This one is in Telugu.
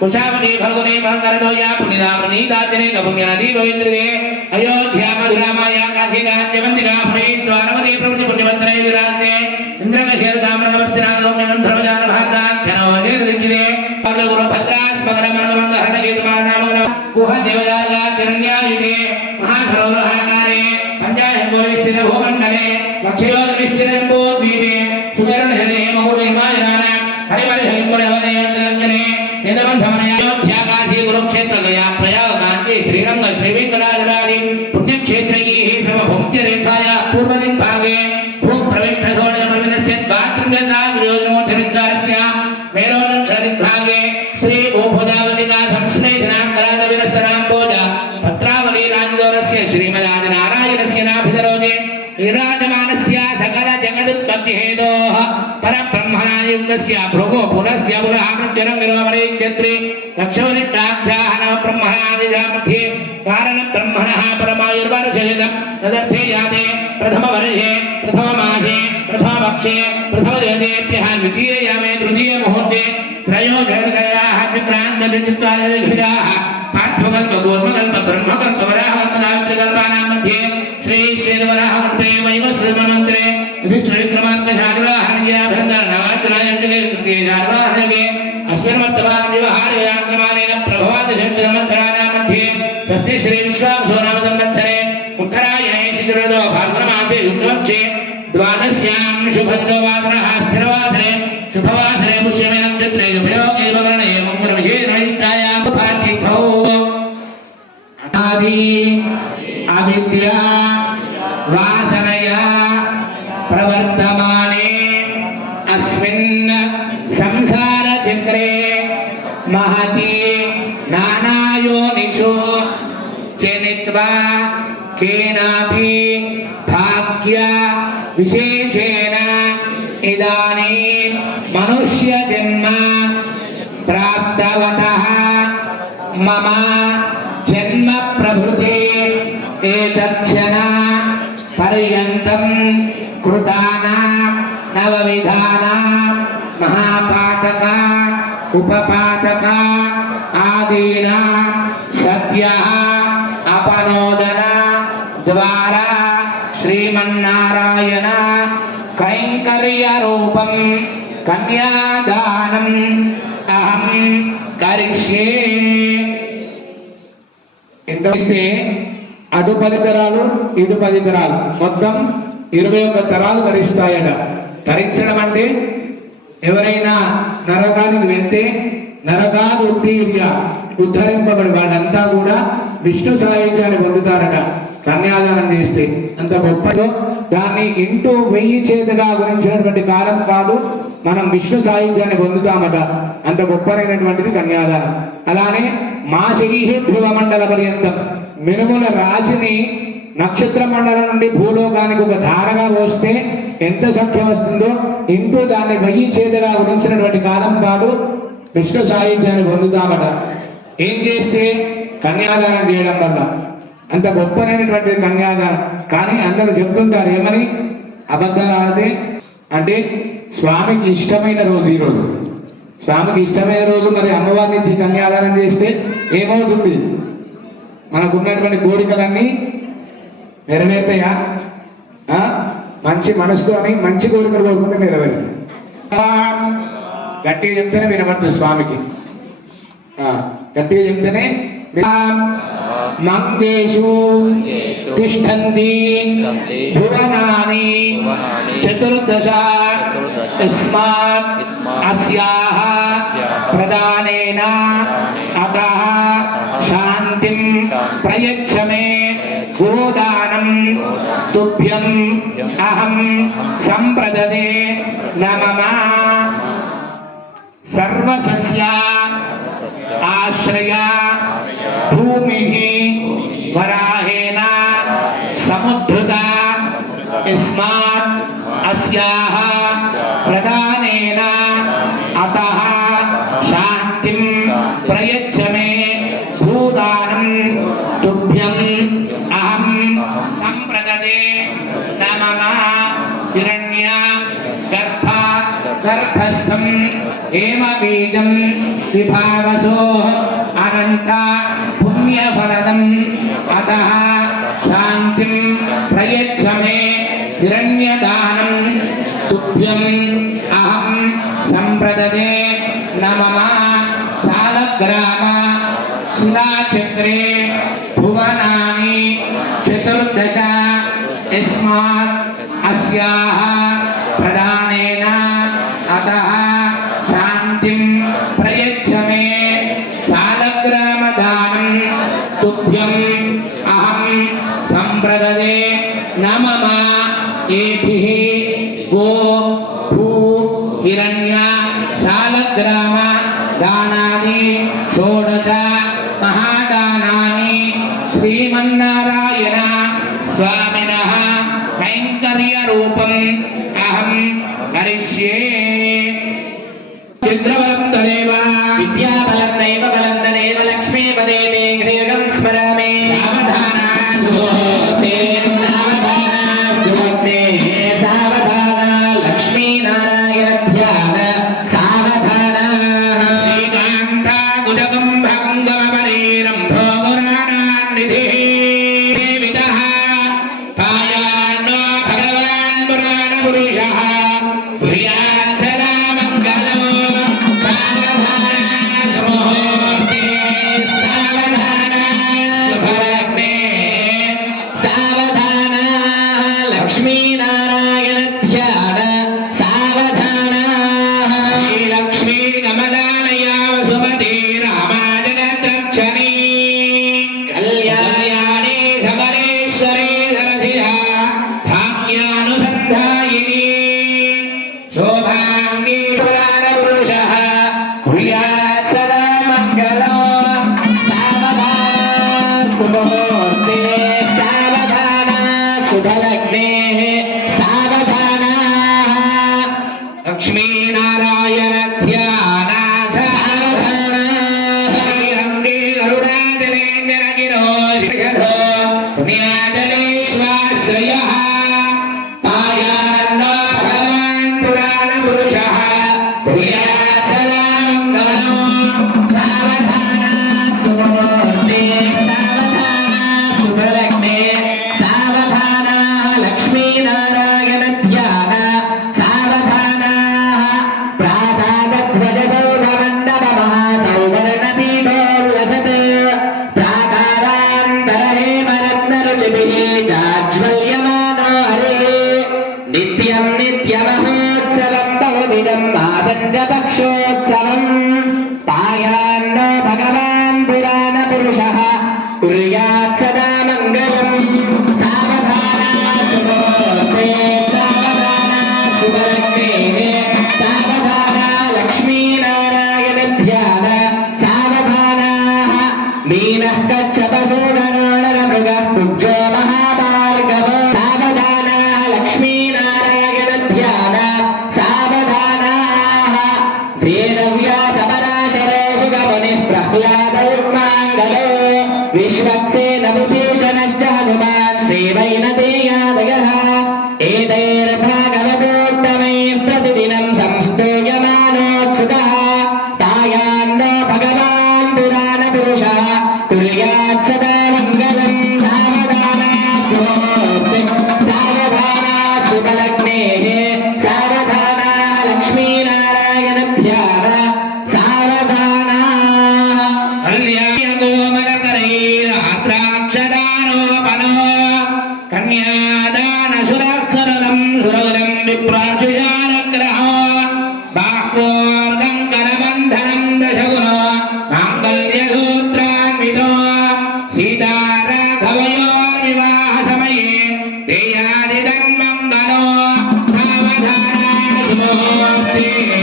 कुशावनी भगवने भगरदोया पुनिदा पुनीदातिने कपुण्यादि पवित्रदे अयोध्या मधुरा माया काशी गांजवंतिका पुरी द्वारवती प्रभृति पुण्यवंतने विराजते इंद्रकशेर दामनवस्त्रागो धर्मजान भारताक्षणवजे दृष्टिदे गुरु भद्रास मगरमंग हरणगीतमानामगन गुह देवदागा तिरण्यायुगे महाधरोरहाकारे पंचाशंगो विस्तीर्ण भूमंडले लक्षयोज विस्तीर्ण पूर्वीमे सुमेरन हरे मगुर हिमायरान हरिमरि हरिमरि हरे यंत्रने अयोध्या काशी कुरुक्षेत्र गया प्रयाग कांची श्रीरंग श्रीवेंकटाद्रि पुण्यक्षेत्रैः समभूम्य रेखाया पूर्वदिग्भागे भूप्रविष्टधोरणप्रविनस्य द्वात्रिंशदाग्र्योजनोद्धरिद्वारस्य मेरोदक्षदिग्भागे श्री भूभुजावतिका संश्लेषणाकरादविरस्तराम्भोज पत्रावली राजदोरस्य श्रीमदादिनारायणस्य नाभिधरोजे विराजमानस्य सकल जगदुत्पत्तिहेतोः परब्रह्मणायुक्तस्य भृगो पुरस्य पुरः मृत्युरङ्गिरोमणे क्षेत्रे लक्षवनिष्ठाख्याः ब्रह्मणादिजा मध्ये कारणब्रह्मणः परमायुर्वर्षयितं तदर्थे याते प्रथमवर्षे प्रथममासे प्रथमपक्षे प्रथमदिवसेभ्यः द्वितीययामे तृतीयमुहूर्ते त्रयोदशगयाः चित्रान्तचित्रादिभिराः पार्थकल्प कूर्मकल्प ब्रह्मकल्प वराहकल्पनावित्रकल्पानां मध्ये श्री श्रीवराहकल्पे वैवस्वतमन्त्रे युधिष्ठिरविक्रमात्मजाभिरन्दनावाचनायञ्जके अस्मिन् वर्तमाने व्यवहारयाङ्क्रमानेन प्रभवादिशब्दसंवत्सराणां मध्ये स्वस्ति श्री विश्वावसु नाम संवत्सरे उत्तरायणे शिशिरऋतौ फाल्गुनमासे शुक्लपक्षे द्वादश्यां शुभद्रवासरः स्थिरवासरे शुभवासरे पुष्यमे नक्षत्रे उपयोगे वर्णे मङ्गलविजयनिष्ठायां पार्थिवौ आदि अविद्या वासनया प्रवर्तमाने अस्मिन् संसार चक्रे महति नानायोनिषु जनित्वा केनापि भाग्य विशेषेण इदानीं मनुष्य जन्म प्राप्तवतः मम जन्म प्रभृति एतक्षण पर्यन्तं कृतानां नवविधानां महापातक उपपातक आदीनां सद्यः अपनोदन द्वारा श्रीमन्नारायण कैंकर्यरूपं कन्यादानम् अहं करिष्ये। ఇంతస్తే అటు 10 తరాలు ఇటు 10 తరాలు మొత్తం 21 తరాలు ధరిస్తాయట. ధరించడం అంటే ఎవరైనా నరకానికి వెళ్తే నరకాది ఉత్తీర్య ఉద్ధరింపబడి వాళ్ళంతా కూడా విష్ణు సాయుధ్యాన్ని పొందుతారట కన్యాదానం చేస్తే. అంత గొప్పదో దాన్ని ఇంటూ 1000 చేతగా గురించినటువంటి కాలం కాదు మనం విష్ణు సాయుధ్యాన్ని పొందుతామట. అంత గొప్పనైనటువంటిది కన్యాదానం. అలానే మాసైః ధ్రువ మండల పర్యంతం మినుముల రాశిని నక్షత్ర మండలం నుండి భూలోకానికి ఒక ధారగా పోస్తే ఎంత సఖ్యం వస్తుందో ఇంటూ దాన్ని 1000 చేతగా గురించినటువంటి కాలం పాటు విష్ణు సాయుధ్యాన్ని పొందుతామట. ఏం చేస్తే కన్యాదానం చేయడం వల్ల. అంత గొప్పనైనటువంటి కన్యాదానం. కానీ అందరూ చెప్తుంటారు ఏమని, అబద్ధాలు ఆడితే అంటే స్వామికి ఇష్టమైన రోజు ఈరోజు, స్వామికి ఇష్టమైన రోజు మరి అమ్మవారి నుంచి కన్యాదానం చేస్తే ఏమవుతుంది? మనకున్నటువంటి కోరికలన్నీ నెరవేరుతాయా? మంచి మనసుతో అని మంచి కోరికలు కోరుకుంటే నెరవేరుతాయి. గట్టిగా చెప్తేనే వినబడుతుంది స్వామికి. గట్టిగా చెప్తేనే మంగేషు తిష్టంతి భువనాని చతుర్దశ తస్మాత్ అస్యా प्रदानेन अतः शान्तिं प्रयच्छ मे गोदानं तुभ्यम् अहं सम्प्रददे नमः। सर्वसस्य आश्रया भूमिः वराहेण समुद्धृता यस्मात् अस्याः प्रदानेन अतः शान्तिं प्रयच्छ मे भूदानं तुभ्यम् अहं सम्प्रददे नमः। हिरण्य गर्भस्थं हेमबीजं विभावसो अनन्त पुण्यफलदम् अतः शान्तिं प्रयच्छ मे हिरण्यदानं तुभ्यम् अहं सम्प्रददे नमः। शालग्राम शिलाचक्रे भुवनानि 14 यस्मात् अस्याः प्रदानेन अतः शान्तिं प्रयच्छ मे शालग्रामदानं तुभ्यम् अहं सम्प्रददे नमः। एभिः गो भू हिरण्य शालग्राम दानानि 16 महादानानि श्रीमन्नारायण स्वामिनः कैङ्कर्यरूपम् अहं करिष्ये। चित्रबलं तदेव विद्याबलं नैव बलं तदेव लक्ष्मीपदे ते गृहं स्मरामि। सावधाना सुहोते सावधाना सुभद्रे सावधाना लक्ष्मीनारायण ध्यान सावधाना। श्रीकान्ता कुजकुम्भकुङ्गमपरीरं भोगुराणान्निधिः विदः पायान्नो भगवान् पुराणपुरुषः पुर्यात् सदा मङ्गलो। सावधाना सुमुहूर्ते सावधाना शुभलग्ने सावधाना लक्ष्मीनारायण ध्यान सावधाना। श्रीलक्ष्मी कमलालया वसुमती रामाजगद्रक्षणी कल्याणी सबलेश्वरी सरसिजा भाग्यानुसन्धायिनी शोभाङ्गी पुराणपुरुषः कुर्यात् सदा मङ्गलो। सावधाना सुमुहूर्ते सावधाना शुभलग्ने सावधाना लक्ष्मीनारायण ध्यान सावधाना। श्रीरङ्गे गरुडाचलेन्द्रगिरो ऋषधो पुण्याचलेष्वाश्रयः पायान्नो भगवान् पुराणपुरुषः कुर्यात् सदा मङ्गलो। सावधाना सुमुहूर्ते सावधाना शुभलग्ने सावधाना लक्ष्मीनारायण ध्यान सावधाना। प्रासादध्वजसौधमण्डपमहासौवर्णदीपोल्लसत् प्राकारान्तरहेमरत्नरुचिभिः जाज्वल्यमानो हरे। नित्यं नित्यमहोत्सवं बहुविधं मासञ्जपक्षोत्सवम् पायान्नो भगवान् पुराणपुरुषः कुर्यात् सदा मङ्गलम्। सावधाना सुमुहूर्ते सावधाना शुभलग्ने सावधाना लक्ष्मीनारायण ध्यान सावधाना। मीनः कच्छपसूदरोणरमृगः कुब्जो महाभार्गवो सावधाना लक्ष्मीनारायण ध्यान सावधाना। वेदव्यासपराशरे शुकमुनिः प्रह्लादयुग्माङ्गलो विश्वक्सेन विभीषणश्च हनुमान् श्रीवैनतेयादयः एतैर्भागवतोत्तमैः प्रतिदिनं संस्तूयमानोत्सुकः पायान्नो भगवान् पुराणपुरुषः कुर्यात् सदा मङ्गलम्। सावधाना सुमुहूर्ते सावधाना शुभलग्ने सावधाना लक्ष्मीनारायण ध्यान सावधाना। कल्याणगोमलकरैरात्राक्षदानोपनो कन्यादानसुराक्षरलं सुरवरं विप्राशुजानग्रहो बाह्वोर्गङ्करबन्धनं दशगुणो माङ्गल्यसूत्रान्वितो सीताराघवयोर्विवाहसमये देयादिदन्मङ्गलो सावधाना सुमुहूर्ते